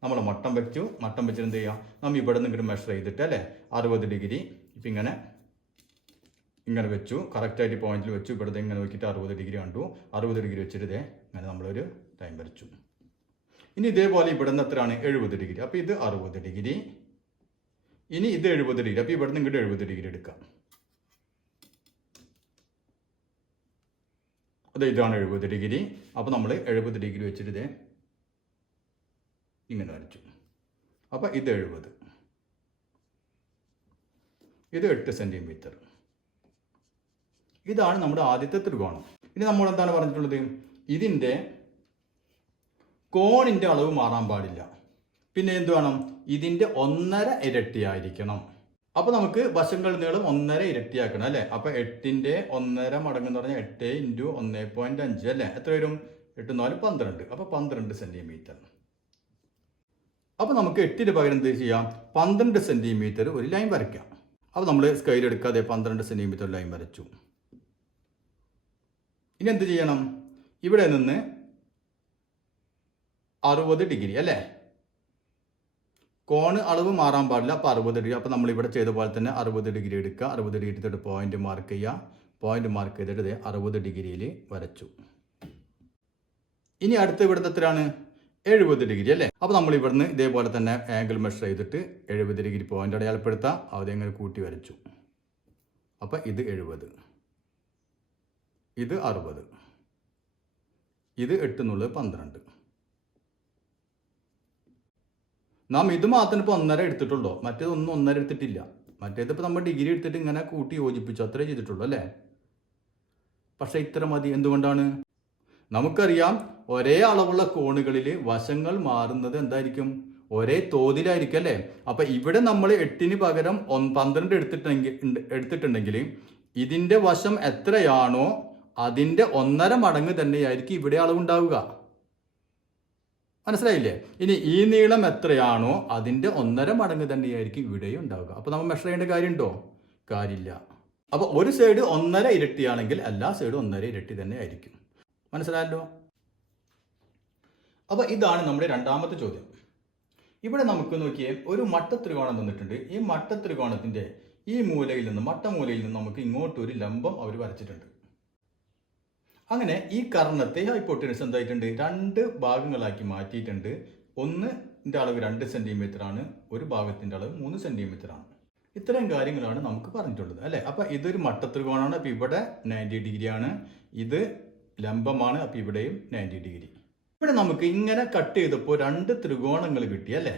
നമ്മൾ മട്ടം വെച്ചു. മട്ടം വെച്ചിട്ട് എന്ത് ചെയ്യാം? നമ്മൾ ഇവിടെ നിന്ന് ഇങ്ങോട്ട് മെഷർ ചെയ്തിട്ട് അല്ലേ 60 ഡിഗ്രി ഇപ്പം ഇങ്ങനെ വെച്ചു. കറക്റ്റായിട്ട് പോയിന്റിൽ വെച്ചു. ഇവിടുത്തെ ഇങ്ങനെ നോക്കിയിട്ട് 60 ഡിഗ്രി കണ്ടു. 60 ഡിഗ്രി വെച്ചിട്ട് ഇങ്ങനെ നമ്മളൊരു ലൈൻ വരച്ചു. ഇനി ഇതേപോലെ ഇവിടെ നിന്ന് എത്രയാണ്? 70 ഡിഗ്രി. അപ്പോൾ ഇത് 60 ഡിഗ്രി. ഇനി ഇത് 70 ഡിഗ്രി. അപ്പോൾ ഇവിടെ നിന്ന് ഇങ്ങോട്ട് 70 ഡിഗ്രി എടുക്കാം. ഇതാണ് 70 ഡിഗ്രി. അപ്പോൾ നമ്മൾ 70 ഡിഗ്രി വെച്ചിട്ട് ഇങ്ങനെ വരച്ചു. അപ്പോൾ ഇത് 70, ഇത് 8 സെൻറ്റിമീറ്റർ. ഇതാണ് നമ്മുടെ ആദ്യത്തെ ത്രികോണം. ഇനി നമ്മൾ എന്താണ് പറഞ്ഞിട്ടുള്ളത്? ഇതിൻ്റെ കോണിൻ്റെ അളവ് മാറാൻ പാടില്ല. പിന്നെ എന്ത് വേണം? ഇതിൻ്റെ 1.5 ഇരട്ടിയായിരിക്കണം. അപ്പോൾ നമുക്ക് വശങ്ങളുടെ നീളം 1.5 ഇരട്ടിയാക്കണം അല്ലേ? അപ്പോൾ 8ൻ്റെ 1.5 മടങ്ങ് എന്ന് പറഞ്ഞാൽ 8 × 1.5 അല്ലേ? എത്ര വരും? 8 × 4 12. അപ്പോൾ 12 സെൻറ്റിമീറ്റർ. അപ്പോൾ നമുക്ക് 8ന് പകരം എന്ത് ചെയ്യാം? 12 സെൻറ്റിമീറ്റർ ഒരു ലൈൻ വരയ്ക്കാം. അപ്പോൾ നമ്മൾ സ്കെയിൽ എടുക്കാതെ 12 സെൻറ്റിമീറ്റർ ലൈൻ വരച്ചു. ഇനി എന്ത് ചെയ്യണം? ഇവിടെ നിന്ന് 60 ഡിഗ്രി അല്ലേ? കോണ് അളവ് മാറാൻ പാടില്ല. അപ്പോൾ 60 ഡിഗ്രി. അപ്പോൾ നമ്മളിവിടെ ചെയ്ത പോലെ തന്നെ 60 ഡിഗ്രി എടുക്കുക. 60 ഡിഗ്രി എടുത്തിട്ട് പോയിന്റ് മാർക്ക് ചെയ്യുക. പോയിന്റ് മാർക്ക് ചെയ്തിട്ട് 60 ഡിഗ്രിയിൽ വരച്ചു. ഇനി അടുത്ത ഇവിടുത്തെ എത്രയാണ്? 70 ഡിഗ്രി അല്ലേ? അപ്പോൾ നമ്മൾ ഇവിടുന്ന് ഇതേപോലെ തന്നെ ആംഗിൾ മെഷർ ചെയ്തിട്ട് 70 ഡിഗ്രി പോയിന്റ് അടയാളപ്പെടുത്താം. അതെങ്ങനെ കൂട്ടി വരച്ചു. അപ്പോൾ ഇത് 70, ഇത് 60, ഇത് 8 എന്നുള്ളത് 12. നാം ഇത് മാത്രം ഇപ്പോൾ 1.5 എടുത്തിട്ടുള്ളൂ. മറ്റേതൊന്നും 1.5 എടുത്തിട്ടില്ല. മറ്റേതിപ്പോൾ നമ്മൾ ഡിഗ്രി എടുത്തിട്ട് ഇങ്ങനെ കൂട്ടി യോജിപ്പിച്ചു, അത്രേ ചെയ്തിട്ടുള്ളൂ അല്ലേ? പക്ഷേ ഇത്ര മതി. എന്തുകൊണ്ടാണ്? നമുക്കറിയാം ഒരേ അളവുള്ള കോണുകളിൽ വശങ്ങൾ മാറുന്നത് എന്തായിരിക്കും? ഒരേ തോതിലായിരിക്കും അല്ലേ? അപ്പം ഇവിടെ നമ്മൾ 8ന് പകരം 12 എടുത്തിട്ടുണ്ടെങ്കിൽ ഇതിൻ്റെ വശം എത്രയാണോ അതിൻ്റെ 1.5 മടങ്ങ് തന്നെയായിരിക്കും ഇവിടെ അളവുണ്ടാവുക. മനസ്സിലായില്ലേ? ഇനി ഈ നീളം എത്രയാണോ അതിൻ്റെ 1.5 മടങ്ങ് തന്നെയായിരിക്കും ഇവിടെയും ഉണ്ടാവുക. അപ്പോൾ നമ്മൾ മെഷർ ചെയ്യേണ്ട കാര്യമുണ്ടോ? കാര്യമില്ല. അപ്പോൾ ഒരു സൈഡ് 1.5 ഇരട്ടിയാണെങ്കിൽ എല്ലാ സൈഡും 1.5 ഇരട്ടി തന്നെ ആയിരിക്കും. മനസ്സിലായല്ലോ? അപ്പോൾ ഇതാണ് നമ്മുടെ രണ്ടാമത്തെ ചോദ്യം. ഇവിടെ നമുക്ക് നോക്കിയേ, ഒരു മട്ടത്രികോണം തന്നിട്ടുണ്ട്. ഈ മട്ടത്രികോണത്തിൻ്റെ ഈ മൂലയിൽ നിന്ന് മട്ടമൂലയിൽ നിന്ന് നമുക്ക് ഇങ്ങോട്ട് ഒരു ലംബം അവർ വരച്ചിട്ടുണ്ട്. അങ്ങനെ ഈ കർണത്തെ ഹൈപ്പോട്ടനസ് എന്തായിട്ടുണ്ട്? 2 ഭാഗങ്ങളാക്കി മാറ്റിയിട്ടുണ്ട്. ഒന്നിൻ്റെ അളവ് 2 സെൻറ്റിമീറ്റർ ആണ്, ഒരു ഭാഗത്തിൻ്റെ അളവ് 3 സെൻറ്റിമീറ്റർ ആണ്. ഇത്രയും കാര്യങ്ങളാണ് നമുക്ക് പറഞ്ഞിട്ടുള്ളത് അല്ലേ? അപ്പോൾ ഇതൊരു മട്ടത്രികോണമാണ്. അപ്പോൾ ഇവിടെ 90 ഡിഗ്രി ആണ്. ഇത് ലംബമാണ്. അപ്പോൾ ഇവിടെയും 90 ഡിഗ്രി. ഇവിടെ നമുക്ക് ഇങ്ങനെ കട്ട് ചെയ്തപ്പോൾ 2 ത്രികോണങ്ങൾ കിട്ടി അല്ലേ?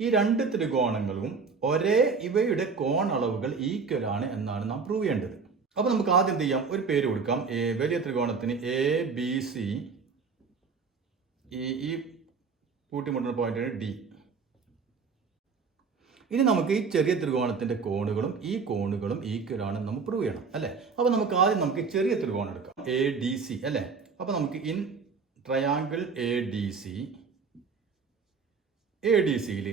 ഈ 2 ത്രികോണങ്ങളും ഒരേ ഇവയുടെ കോൺ അളവുകൾ ഈക്വൽ ആണ് എന്നാണ് നാം പ്രൂവ് ചെയ്യേണ്ടത്. അപ്പോൾ നമുക്ക് ആദ്യം എന്ത് ചെയ്യാം? ഒരു പേര് കൊടുക്കാം. വലിയ ത്രികോണത്തിന് ABC, ഈ കൂട്ടിമുട്ടുന്ന പോയിന്റാണ് D. ഇനി നമുക്ക് ഈ ചെറിയ ത്രികോണത്തിന്റെ കോണുകളും ഈ കോണുകളും ഈക്വൽ ആണെന്ന് നമുക്ക് പ്രൂവ് ചെയ്യണം അല്ലേ? അപ്പോൾ നമുക്ക് ആദ്യം നമുക്ക് ചെറിയ ത്രികോണം എടുക്കാം, ADC അല്ലേ? അപ്പോൾ നമുക്ക് ഇൻ ട്രയാങ്കിൾ ADCയിൽ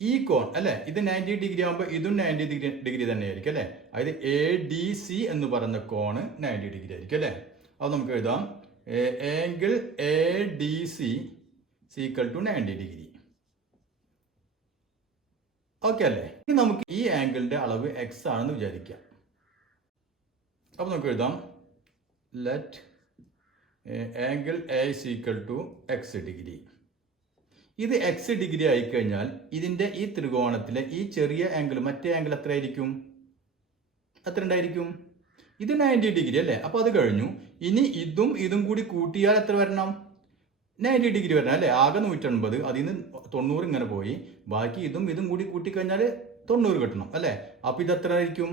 ഈ കോൺ അല്ലേ, ഇത് 90 ഡിഗ്രി ആകുമ്പോൾ ഇതും 90 ഡിഗ്രി തന്നെ ആയിരിക്കും അല്ലേ? അതായത് ADC എന്ന് പറയുന്ന കോണ് 90 ഡിഗ്രി ആയിരിക്കും അല്ലേ? അത് നമുക്ക് എഴുതാം ആംഗിൾ ADC = 90 ഡിഗ്രി. ഓക്കെ അല്ലേ? ഇനി നമുക്ക് ഈ ആംഗിളിന്റെ അളവ് x ആണെന്ന് വിചാരിക്കാം. അപ്പോൾ നമുക്ക് എഴുതാം let angle A = x degree. ഇത് x ഡിഗ്രി ആയിക്കഴിഞ്ഞാൽ ഇതിൻ്റെ ഈ ത്രികോണത്തിലെ ഈ ചെറിയ ആംഗിൾ, മറ്റേ ആംഗിൾ എത്ര ആയിരിക്കും? എത്ര ഉണ്ടായിരിക്കും? ഇത് 90 ഡിഗ്രി അല്ലേ? അപ്പോൾ അത് കഴിഞ്ഞു. ഇനി ഇതും കൂടി കൂട്ടിയാൽ എത്ര വരണം? 90 ഡിഗ്രി വരണം അല്ലേ? ആകെ 180, അതിൽ നിന്ന് 90 ഇങ്ങനെ പോയി, ബാക്കി ഇതും കൂടി കൂട്ടിക്കഴിഞ്ഞാൽ 90 കിട്ടണം അല്ലേ? അപ്പോൾ ഇത് എത്ര ആയിരിക്കും?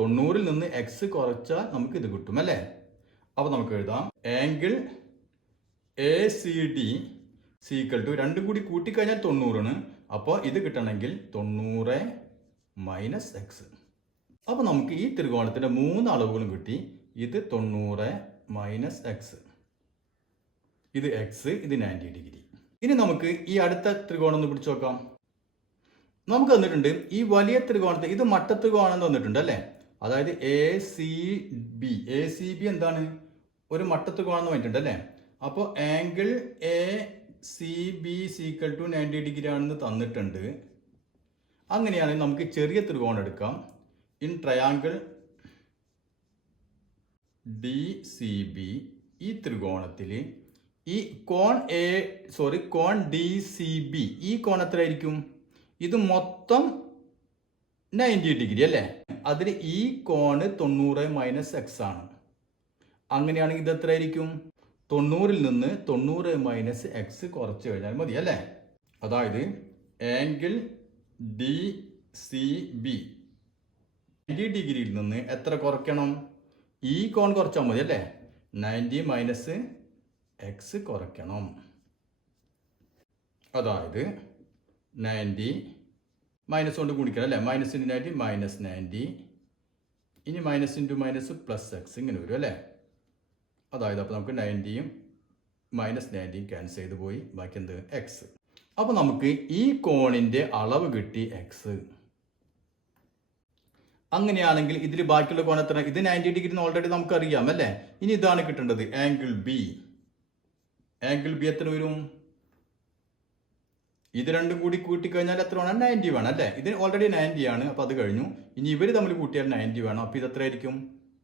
90ൽ നിന്ന് x കുറച്ചാൽ നമുക്ക് ഇത് കിട്ടും അല്ലേ? അപ്പോൾ നമുക്ക് എഴുതാം ആംഗിൾ ACD = 2 കൂടി കൂട്ടിക്കഴിഞ്ഞാൽ 90 ആണ്. അപ്പോൾ ഇത് കിട്ടണമെങ്കിൽ 90 - x. അപ്പോൾ നമുക്ക് ഈ ത്രികോണത്തിൻ്റെ 3 അളവുകളും കിട്ടി. ഇത് 90 - x, ഇത് x, ഇത് 90 ഡിഗ്രി. ഇനി നമുക്ക് ഈ അടുത്ത ത്രികോണം ഒന്ന് പിടിച്ചു നോക്കാം. നമുക്ക് തന്നിട്ടുണ്ട് ഈ വലിയ ത്രികോണത്തെ, ഇത് മട്ടത്രികോണം തന്നിട്ടുണ്ട് അല്ലേ. അതായത് എ സി ബി എന്താണ്, ഒരു മട്ടത്രികോണം എന്ന് പറഞ്ഞിട്ടുണ്ട് അല്ലേ. അപ്പോൾ angle A C B equal to 90 degree ആണെന്ന് തന്നിട്ടുണ്ട്. അങ്ങനെയാണെങ്കിൽ നമുക്ക് ചെറിയ ത്രികോണം എടുക്കാം. In triangle D C B, ഈ ത്രികോണത്തിൽ ഈ കോൺ ഡി സി ബി, ഈ കോൺ എത്രയായിരിക്കും? ഇത് മൊത്തം 90 ഡിഗ്രി അല്ലേ. അതിൽ ഈ കോണ് 90 മൈനസ് എക്സ് ആണ്. അങ്ങനെയാണെങ്കിൽ ഇത് എത്രയായിരിക്കും? 90-ൽ നിന്ന് 90 മൈനസ് എക്സ് കുറച്ച് കഴിഞ്ഞാൽ മതി അല്ലേ. അതായത് ആംഗിൾ ഡി സി ബി 90 ഡിഗ്രിയിൽ നിന്ന് എത്ര കുറയ്ക്കണം? ഈ കോൺ കുറച്ചാൽ മതി അല്ലേ. 90 മൈനസ് എക്സ് കുറയ്ക്കണം. അതായത് 90 മൈനസ് കൊണ്ട് ഗുണിക്കണം അല്ലേ. മൈനസ് ഇൻറ്റു 90 മൈനസ് 90, ഇനി minus into minus plus X ഇങ്ങനെ വരും അല്ലേ. അതായത് അപ്പോൾ നമുക്ക് 90യും മൈനസ് 90യും ക്യാൻസൽ ചെയ്ത് പോയി, ബാക്കി എന്ത്? എക്സ്. അപ്പോൾ നമുക്ക് ഈ കോണിൻ്റെ അളവ് കിട്ടി എക്സ്. അങ്ങനെയാണെങ്കിൽ ഇതിൽ ബാക്കിയുള്ള കോൺ എത്ര? ഇത് 90 ഡിഗ്രി ഓൾറെഡി നമുക്കറിയാം അല്ലേ. ഇനി ഇതാണ് കിട്ടേണ്ടത്, ആംഗിൾ ബി. ആംഗിൾ ബി എത്ര വരും? ഇത് രണ്ടും കൂടി കൂട്ടിക്കഴിഞ്ഞാൽ എത്ര വേണം? 90 വേണം അല്ലേ. ഇത് ഓൾറെഡി 90 ആണ്. അപ്പോൾ അത് കഴിഞ്ഞു. ഇനി ഇവർ തമ്മിൽ കൂട്ടിയാൽ 90 വേണം. അപ്പോൾ ഇത് എത്രയായിരിക്കും?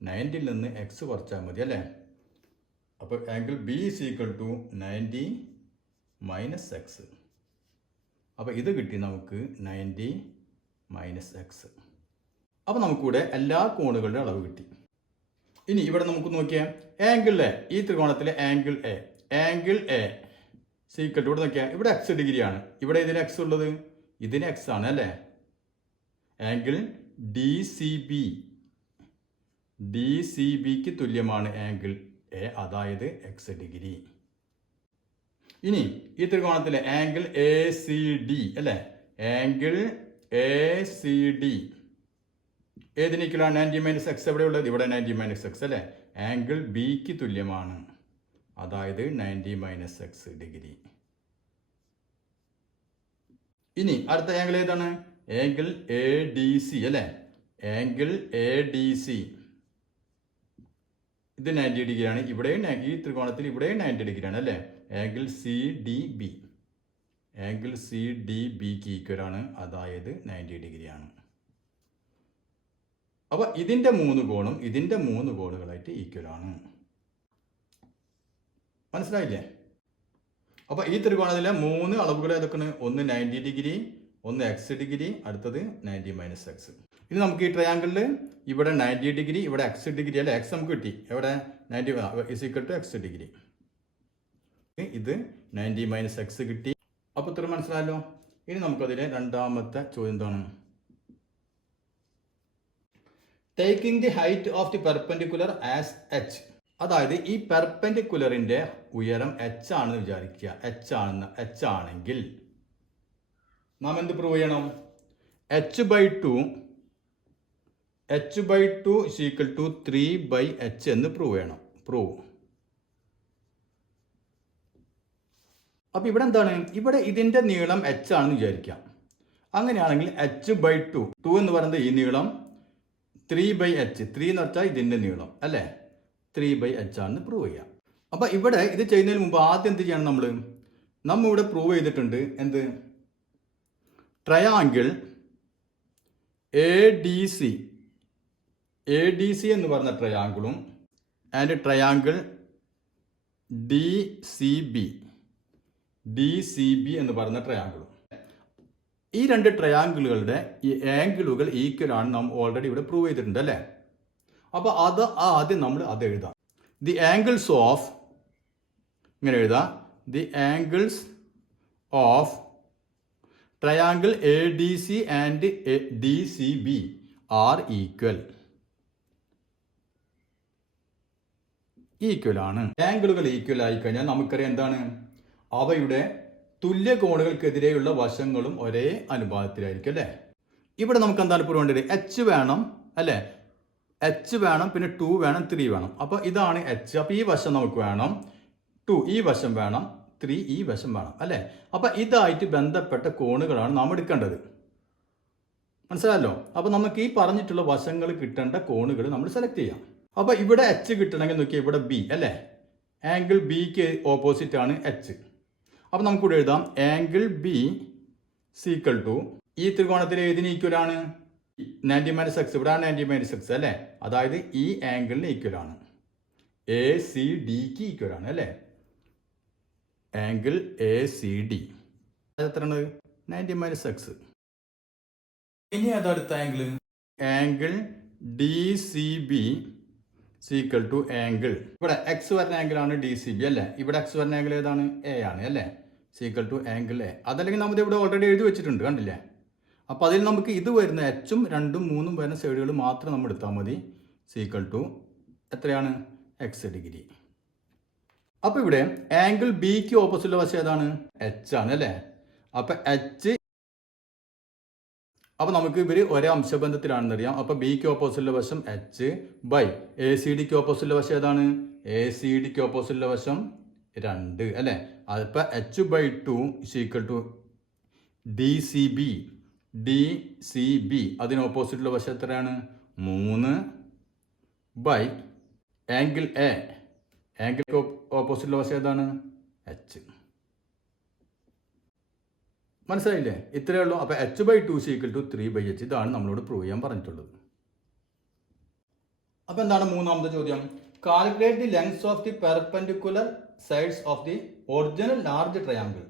90-ൽ നിന്ന് എക്സ് കുറച്ചാൽ മതി അല്ലേ. അപ്പോൾ angle B is equal to 90 minus X. അപ്പോൾ ഇത് കിട്ടി നമുക്ക് 90 മൈനസ് എക്സ്. അപ്പോൾ നമുക്കിവിടെ എല്ലാ കോണുകളുടെ അളവ് കിട്ടി. ഇനി ഇവിടെ നമുക്ക് നോക്കിയാൽ ആംഗിൾ എ, ഈ ത്രികോണത്തിലെ ആംഗിൾ എ സീക്വൽ ഇവിടെ നോക്കിയാൽ ഇവിടെ എക്സ് ഡിഗ്രിയാണ്. ഇവിടെ ഇതിന് എക്സ് ഉള്ളത്, ഇതിന് എക്സ് ആണ് അല്ലേ. ആംഗിൾ ഡി സി ബിക്ക് തുല്യമാണ് ആംഗിൾ എ, അതായത് എക്സ് ഡിഗ്രി. ഇനി ഈ ത്രികോണത്തിലെ ആംഗിൾ എ സി ഡി അല്ലേ. ആംഗിൾ എ സി ഡി ഏതിനേക്കുള്ള 90 മൈനസ് എക്സ് എവിടെയുള്ളത്? ഇവിടെ 90 മൈനസ് എക്സ് അല്ലേ. ആംഗിൾ ബിക്ക് തുല്യമാണ്, അതായത് 90 മൈനസ് എക്സ് ഡിഗ്രി. ഇനി അടുത്ത ആംഗിൾ ഏതാണ്? ആംഗിൾ എ ഡി സി അല്ലേ. ആംഗിൾ എ ഡി സി ഇത് 90 ഡിഗ്രിയാണ്. ഇവിടെയും ഈ ത്രികോണത്തിൽ ഇവിടെയും 90 ഡിഗ്രിയാണ് അല്ലേ. Angle C D B, angle C D ബിക്ക് ഈക്വലാണ്, അതായത് 90 ഡിഗ്രിയാണ്. അപ്പോൾ ഇതിൻ്റെ 3 കോണും ഇതിൻ്റെ 3 കോണുകളായിട്ട് ഈക്വലാണ്. മനസ്സിലായില്ലേ? അപ്പോൾ ഈ ത്രികോണത്തിലെ 3 അളവുകൾ ഏതൊക്കെയാണ്? ഒന്ന് 90 ഡിഗ്രി, ഒന്ന് എക്സ് ഡിഗ്രി, അടുത്തത് 90 മൈനസ് എക്സ്. ഇനി നമുക്ക് ഈ ട്രയാങ്കിളിൽ ഇവിടെ 90 ഡിഗ്രി, ഇവിടെ എക്സ് ഡിഗ്രി അല്ലേ. എക്സ് നമുക്ക് കിട്ടി, എവിടെ? 90 is equal to X degree. ഇത് 90 മൈനസ് എക്സ് കിട്ടി. അപ്പോൾ ഇത്ര മനസ്സിലായല്ലോ. ഇനി നമുക്കതിലെ രണ്ടാമത്തെ ചോദ്യം എന്താണ്? Taking the height of the perpendicular as H. അതായത് ഈ പെർപെൻഡിക്കുലറിന്റെ ഉയരം എച്ച് ആണെന്ന് വിചാരിക്കുക. എച്ച് ആണെങ്കിൽ നാം എന്ത് പ്രൂവ് ചെയ്യണം? h by 2 is equal to 3/h എന്ന് പ്രൂവ് ചെയ്യണം. അപ്പോൾ ഇവിടെ എന്താണ്? ഇവിടെ ഇതിന്റെ നീളം h ആണെന്ന് വിചാരിക്കാം. അങ്ങനെയാണെങ്കിൽ h by 2 എന്ന് പറയുന്നത് ഈ നീളം, 3/h, 3 എന്ന് വെച്ചാൽ ഇതിന്റെ നീളം അല്ലേ. 3/h ആണെന്ന് പ്രൂവ് ചെയ്യാം. അപ്പോൾ ഇവിടെ ഇത് ചെയ്യുന്നതിന് മുമ്പ് ആദ്യം എന്ത് ചെയ്യണം? നമ്മൾ ഇവിടെ പ്രൂവ് ചെയ്തിട്ടുണ്ട് എന്ത്? ട്രയാങ്കിൾ എ ഡി സി എന്ന് പറഞ്ഞ ട്രയാങ്കിളും and triangle D C B എന്ന് പറയുന്ന ട്രയാങ്കിളും, ഈ രണ്ട് ട്രയാങ്കിളുകളുടെ ഈ ആംഗിളുകൾ ഈക്വൽ ആണ് നാം ഓൾറെഡി ഇവിടെ പ്രൂവ് ചെയ്തിട്ടുണ്ട് അല്ലേ. അപ്പോൾ അത് ആദ്യം നമ്മൾ അത് എഴുതാം. ദി ആംഗിൾസ് ഓഫ്, ഇങ്ങനെ എഴുതാം, the angles of triangle A D C and D C B are equal ആണ്. ആംഗിളുകൾ ഈക്വൽ ആയി കഴിഞ്ഞാൽ നമുക്കറിയാം എന്താണ്? അവയുടെ തുല്യ കോണുകൾക്കെതിരെയുള്ള വശങ്ങളും ഒരേ അനുപാതത്തിലായിരിക്കും അല്ലേ. ഇവിടെ നമുക്ക് എന്താണ് പ്രൂവ് വേണ്ടത്? എച്ച് വേണം അല്ലേ. എച്ച് വേണം, പിന്നെ 2 വേണം, 3 വേണം. അപ്പോൾ ഇതാണ് എച്ച്. അപ്പോൾ ഈ വശം നമുക്ക് വേണം 2, ഈ വശം വേണം 3 ഈ വശം വേണം അല്ലേ. അപ്പം ഇതായിട്ട് ബന്ധപ്പെട്ട കോണുകളാണ് നാം എടുക്കേണ്ടത്. മനസ്സിലായല്ലോ. അപ്പോൾ നമുക്ക് ഈ പറഞ്ഞിട്ടുള്ള വശങ്ങൾ കിട്ടേണ്ട കോണുകൾ നമ്മൾ സെലക്ട് ചെയ്യാം. അപ്പോൾ ഇവിടെ എച്ച് കിട്ടണമെങ്കിൽ നോക്കിയാൽ ഇവിടെ ബി അല്ലേ. ആംഗിൾ ബിക്ക് ഓപ്പോസിറ്റ് ആണ് എച്ച്. അപ്പോൾ നമുക്കിവിടെ എഴുതാം ആംഗിൾ ബി സീക്വൽ ടു ഈ ത്രികോണത്തിൽ ഏതിന് ഈക്വലാണ് 90 - x. ഇവിടെ 90 - x അല്ലേ. അതായത് ഈ ആംഗിളിന് ഈക്വലാണ് എ സി ഡിക്ക് ഈക്വലാണ് അല്ലേ. ആംഗിൾ എ സി ഡി എത്രയാണ് 90 - x. ഇനി അതടുത്ത angle angle D C B equal to angle ഇവിടെ എക്സ് വരുന്ന ആംഗിൾ ആണ് ഡി സി ബി അല്ലേ. ഇവിടെ എക്സ് വരുന്ന ആംഗിൾ ഏതാണ് എ ആണ് അല്ലേ. Equal to angle A. അതല്ലെങ്കിൽ നമ്മൾ ഇവിടെ ഓൾറെഡി എഴുതി വെച്ചിട്ടുണ്ട് കണ്ടില്ലേ. അപ്പോൾ അതിൽ നമുക്ക് ഇത് വരുന്ന എച്ചും 2ഉം 3ഉം വരുന്ന സൈഡുകൾ മാത്രം നമ്മൾ എടുത്താൽ മതി. സീക്വൽ ടു എത്രയാണ് എക്സ് ഡിഗ്രി. അപ്പോൾ ഇവിടെ ആംഗിൾ ബിക്ക് ഓപ്പോസിറ്റ് വശം ഏതാണ് എച്ച് ആണ് അല്ലേ. അപ്പം എച്ച് അപ്പോൾ നമുക്ക് ഇവർ ഒരേ അംശബന്ധത്തിലാണെന്ന് അറിയാം. അപ്പോൾ ബിക്ക് ഓപ്പോസിറ്റ് വശം എച്ച് ബൈ എ സി ഡിക്ക് ഓപ്പോസിറ്റ് വശം ഏതാണ് എ സി ഡിക്ക് ഓപ്പോസിറ്റ് വശം 2 അല്ലേ. അതിപ്പോൾ H by 2 equal to D C B. D C B അതിന് ഓപ്പോസിറ്റുള്ള വശം എത്രയാണ് 3 ബൈ ആംഗിൾ എ. ആംഗിൾ ഓപ്പോസിറ്റുള്ള വശം ഏതാണ് എച്ച്. മനസ്സിലായില്ലേ. ഇത്രയേ ഉള്ളൂ. അപ്പോൾ H by 2 equal to 3/h. ഇതാണ് നമ്മളോട് പ്രൂവ് ചെയ്യാൻ പറഞ്ഞിട്ടുള്ളത്. അപ്പോൾ എന്താണ് മൂന്നാമത്തെ ചോദ്യം. Calculate the length of the perpendicular sides of the original large triangle.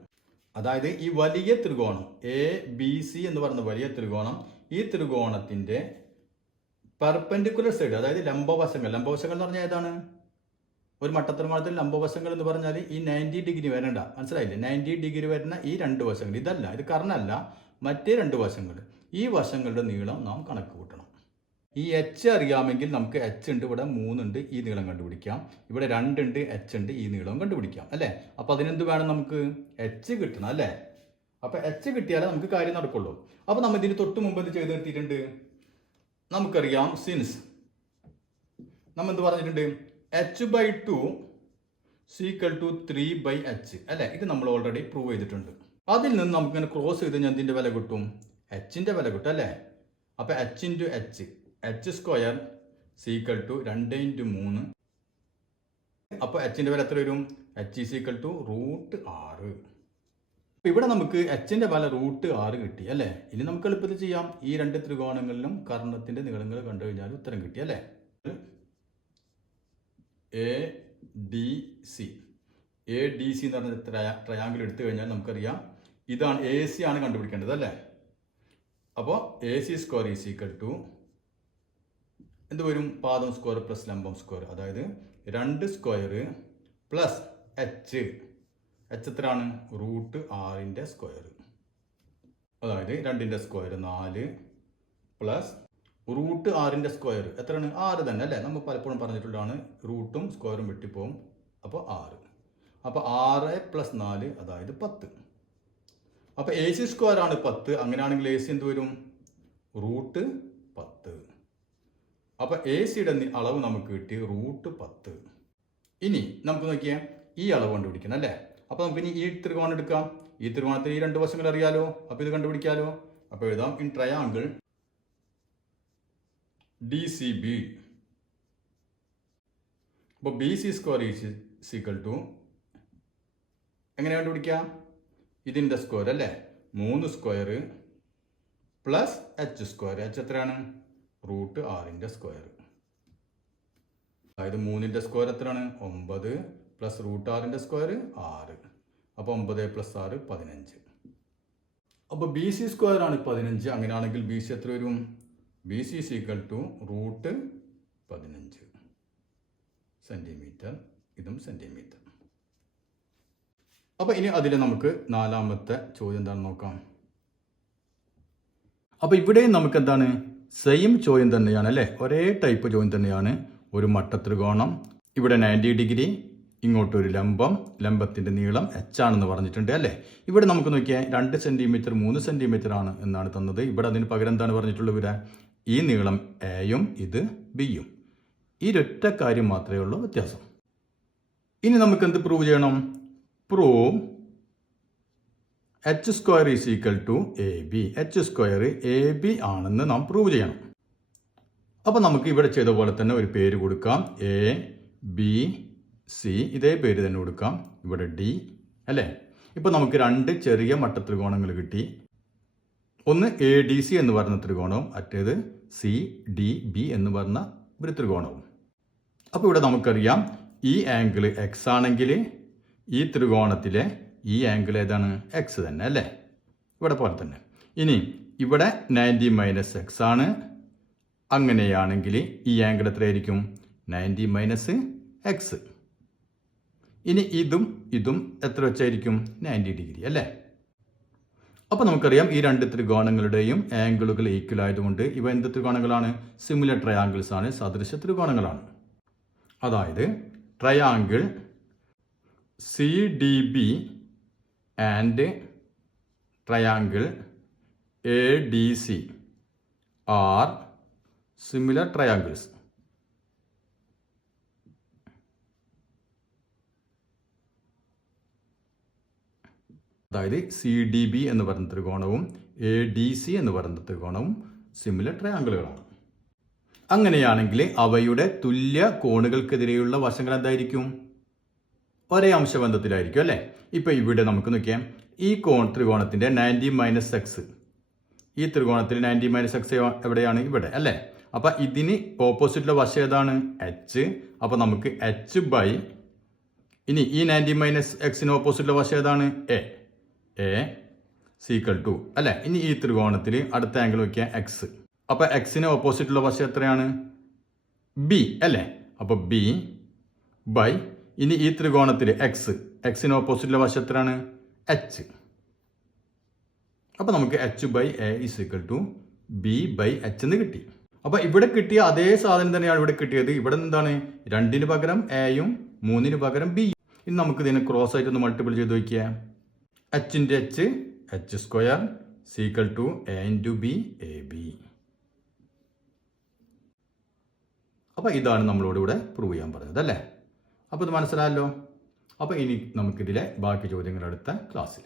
അതായത് ഈ വലിയ ത്രികോണം എ ബി സി എന്ന് പറയുന്ന വലിയ ത്രികോണം, ഈ ത്രികോണത്തിന്റെ പെർപെൻഡിക്കുലർ സൈഡ് അതായത് ലംബവശങ്ങൾ എന്ന് പറഞ്ഞാൽ ഏതാണ് ഒരു മട്ടത്രികോണത്തിൽ ലംബവശങ്ങൾ എന്ന് പറഞ്ഞാൽ ഈ 90 ഡിഗ്രി വരണ്ട. മനസ്സിലായില്ലേ. 90 ഡിഗ്രി വരുന്ന ഈ 2 വശങ്ങൾ, ഇതല്ല, ഇത് കർണല്ല, മറ്റേ 2 വശങ്ങൾ. ഈ വശങ്ങളുടെ നീളം നാം കണക്ക് കൂട്ടണം. ഈ എച്ച് അറിയാമെങ്കിൽ നമുക്ക് എച്ച് ഉണ്ട്, ഇവിടെ 3 ഉണ്ട്, ഈ നീളം കണ്ടുപിടിക്കാം. ഇവിടെ 2 ഉണ്ട്, എച്ച് ഉണ്ട്, ഈ നീളം കണ്ടുപിടിക്കാം അല്ലേ. അപ്പോൾ അതിനെന്ത് വേണം നമുക്ക് എച്ച് കിട്ടണം അല്ലേ. അപ്പോൾ എച്ച് കിട്ടിയാലേ നമുക്ക് കാര്യം നടക്കുള്ളൂ. അപ്പോൾ നമ്മൾ ഇതിന് തൊട്ട് മുമ്പ് എന്ത് ചെയ്ത് നിർത്തിയിട്ടുണ്ട് നമുക്കറിയാം. സിൻസ് നമ്മൾ എന്ത് പറഞ്ഞിട്ടുണ്ട് H by 2 equal to 3/h അല്ലേ. ഇത് നമ്മൾ ഓൾറെഡി പ്രൂവ് ചെയ്തിട്ടുണ്ട്. അതിൽ നിന്ന് നമുക്കിങ്ങനെ ക്രോസ് ചെയ്ത് ഞാൻ ഇതിൻ്റെ വില കിട്ടും എച്ചിൻ്റെ വില കിട്ടും അല്ലേ. അപ്പോൾ H into H square is equal to 2 × 3. അപ്പോൾ എച്ചിൻ്റെ വില എത്ര വരും എച്ച് ഈക്വൽ ടു √6. അപ്പോൾ ഇവിടെ നമുക്ക് എച്ചിൻ്റെ വില √6 കിട്ടി അല്ലേ. ഇനി നമുക്ക് എളുപ്പത്തിൽ ചെയ്യാം. ഈ 2 ത്രികോണങ്ങളിലും കർണത്തിൻ്റെ നീളങ്ങൾ കണ്ടു കഴിഞ്ഞാൽ ഉത്തരം കിട്ടി അല്ലേ. എ ഡി സി എന്ന് പറഞ്ഞ ട്രയാങ്കിൾ എടുത്തു കഴിഞ്ഞാൽ നമുക്കറിയാം ഇതാണ് എ സി ആണ് കണ്ടുപിടിക്കേണ്ടത് അല്ലേ. അപ്പോൾ A C square is equal to എന്ത് വരും പാദം സ്ക്വയർ പ്ലസ് ലംബം സ്ക്വയർ. അതായത് 2 സ്ക്വയർ പ്ലസ് എച്ച് എത്രയാണ് √6 സ്ക്വയർ. അതായത് 2 സ്ക്വയർ 4 പ്ലസ് √6 സ്ക്വയർ എത്രയാണ് 6 തന്നെ അല്ലേ. നമ്മൾ പലപ്പോഴും പറഞ്ഞിട്ടുള്ളതാണ് റൂട്ടും സ്ക്വയറും വെട്ടിപ്പോവും. അപ്പോൾ 6. അപ്പോൾ 6 + 4 അതായത് 10. അപ്പോൾ എ സി സ്ക്വയർ ആണ് 10. അങ്ങനെയാണെങ്കിൽ എ സി എന്ത് വരും √10. അപ്പോൾ എ സിയുടെ അളവ് നമുക്ക് കിട്ടി √10. ഇനി നമുക്ക് നോക്കിയാൽ ഈ അളവ് കണ്ടുപിടിക്കണം അല്ലേ. അപ്പോൾ നമുക്ക് ഇനി ഈ ത്രികോണം എടുക്കാം. ഈ ത്രികോണത്തിന് ഈ 2 വശങ്ങൾ അറിയാലോ. അപ്പോൾ ഇത് കണ്ടുപിടിക്കാലോ. അപ്പോൾ എഴുതാം in triangle D C B. അപ്പോൾ B C square equal to എങ്ങനെ കണ്ടുപിടിക്കാം ഇതിൻ്റെ സ്ക്വയർ അല്ലേ 3 square plus H square. H എത്രയാണ് √6 സ്ക്വയർ. അതായത് 3 സ്ക്വയർ എത്രയാണ് 9 പ്ലസ് √6 സ്ക്വയർ 6. അപ്പോൾ 9 + 6 15. അപ്പോൾ ബി സി സ്ക്വയർ ആണ് 15. അങ്ങനെയാണെങ്കിൽ ബി സി എത്ര വരും B C equal to √15 centimetre. ഇതും സെൻറ്റിമീറ്റർ. അപ്പോൾ ഇനി അതിൽ നമുക്ക് 4ാമത്തെ ചോദ്യം എന്താണെന്ന് നോക്കാം. അപ്പോൾ ഇവിടെയും നമുക്ക് എന്താണ് സെയിം ചോദ്യം തന്നെയാണ് അല്ലേ. ഒരേ ടൈപ്പ് ചോദ്യം തന്നെയാണ്. ഒരു മട്ടത്രികോണം, ഇവിടെ 90 ഡിഗ്രി, ഇങ്ങോട്ടൊരു ലംബം, ലംബത്തിൻ്റെ നീളം എച്ച് ആണെന്ന് പറഞ്ഞിട്ടുണ്ട് അല്ലേ. ഇവിടെ നമുക്ക് നോക്കിയാൽ 2 സെൻറ്റിമീറ്റർ 3 സെൻറ്റിമീറ്റർ ആണ് എന്നാണ് തന്നത്. ഇവിടെ അതിന് പകരം എന്താണ് പറഞ്ഞിട്ടുള്ളത് ഇവിടെ ഈ നീളം എയും ഇത് ബിയും. ഈ ഒറ്റ കാര്യം മാത്രമേ ഉള്ളൂ വ്യത്യാസം. ഇനി നമുക്ക് എന്ത് പ്രൂവ് ചെയ്യണം prove H square is equal to A B. H square A B ആണെന്ന് നാം പ്രൂവ് ചെയ്യണം. അപ്പോൾ നമുക്ക് ഇവിടെ ചെയ്ത പോലെ തന്നെ ഒരു പേര് കൊടുക്കാം. എ ബി സി, ഇതേ പേര് തന്നെ കൊടുക്കാം. ഇവിടെ ഡി അല്ലേ. ഇപ്പോൾ നമുക്ക് രണ്ട് ചെറിയ മട്ടത്രികോണങ്ങൾ കിട്ടി. ഒന്ന് എ ഡി സി എന്ന് പറഞ്ഞ ത്രികോണവും മറ്റേത് സി ഡി ബി എന്ന് പറഞ്ഞ ഒരു ത്രികോണവും. അപ്പോൾ ഇവിടെ നമുക്കറിയാം ഈ ആംഗിൾ എക്സ് ആണെങ്കിൽ ഈ ത്രികോണത്തിലെ ഈ ആംഗിൾ ഏതാണ്? എക്സ് തന്നെ അല്ലേ, ഇവിടെ പോലെ തന്നെ. ഇനി ഇവിടെ 90 മൈനസ് എക്സ് ആണ്. അങ്ങനെയാണെങ്കിൽ ഈ ആംഗിൾ എത്രയായിരിക്കും? 90 മൈനസ് എക്സ്. ഇനി ഇതും ഇതും എത്ര വെച്ചായിരിക്കും? 90 ഡിഗ്രി അല്ലേ. അപ്പോൾ നമുക്കറിയാം ഈ രണ്ട് ത്രികോണങ്ങളുടെയും ആംഗിളുകൾ ഈക്വൽ ആയതുകൊണ്ട് ഇവ എന്ത് ത്രികോണങ്ങളാണ്? സിമിലർ ട്രയാങ്കിൾസ് ആണ്, സദൃശ ത്രികോണങ്ങളാണ്. അതായത് triangle C D B and triangle A D C are similar triangles. അതായത് സി ഡി ബി എന്ന് പറയുന്ന ത്രികോണവും എ ഡി സി എന്ന് പറയുന്ന ത്രികോണവും സിമിലർ ട്രയാങ്കിളുകളാണ്. അങ്ങനെയാണെങ്കിൽ അവയുടെ തുല്യ കോണുകൾക്കെതിരെയുള്ള വശങ്ങൾ എന്തായിരിക്കും? ഒരേ അംശബന്ധത്തിലായിരിക്കും അല്ലേ. ഇപ്പോൾ ഇവിടെ നമുക്ക് നോക്കിയാൽ ഈ ത്രികോണത്തിൻ്റെ 90 മൈനസ് എക്സ്, ഈ ത്രികോണത്തിൽ 90 മൈനസ് എക്സ് എവിടെയാണ്? ഇവിടെ അല്ലേ. അപ്പോൾ ഇതിന് ഓപ്പോസിറ്റുള്ള വശം ഏതാണ്? എച്ച്. അപ്പോൾ നമുക്ക് എച്ച് ബൈ, ഇനി ഈ 90 മൈനസ് എക്സിന് ഓപ്പോസിറ്റുള്ള വശം ഏതാണ്? എ. എ സീക്വൽ ടു അല്ലേ. ഇനി ഈ ത്രികോണത്തിൽ അടുത്ത ആംഗിൾ നോക്കിയാൽ എക്സ്. അപ്പോൾ എക്സിന് ഓപ്പോസിറ്റുള്ള വശം എത്രയാണ്? ബി അല്ലേ. അപ്പോൾ ബി ബൈ, ഇനി ഈ ത്രികോണത്തിൽ എക്സിന് ഓപ്പോസിറ്റുള്ള വശം എത്രയാണ്? എച്ച്. അപ്പോൾ നമുക്ക് H by A is equal to B by H എന്ന് കിട്ടി. അപ്പോൾ ഇവിടെ കിട്ടിയ അതേ സാധനം തന്നെയാണ് ഇവിടെ കിട്ടിയത്. ഇവിടെ എന്താണ്? 2ന് പകരം എയും 3ന് പകരം ബി. ഇനി നമുക്ക് ഇതിനെ ക്രോസ് ആയിട്ട് ഒന്ന് മൾട്ടിപ്പിൾ ചെയ്ത് നോക്കിയാൽ എച്ചിൻ്റെ H, H square is equal to A into B A B. അപ്പോൾ ഇതാണ് നമ്മളോട് ഇവിടെ പ്രൂവ് ചെയ്യാൻ പറഞ്ഞത് അല്ലേ. അപ്പോൾ ഇത് മനസ്സിലായല്ലോ. അപ്പോൾ ഇനി നമുക്കിതിലെ ബാക്കി ചോദ്യങ്ങൾ അടുത്ത ക്ലാസ്സിൽ.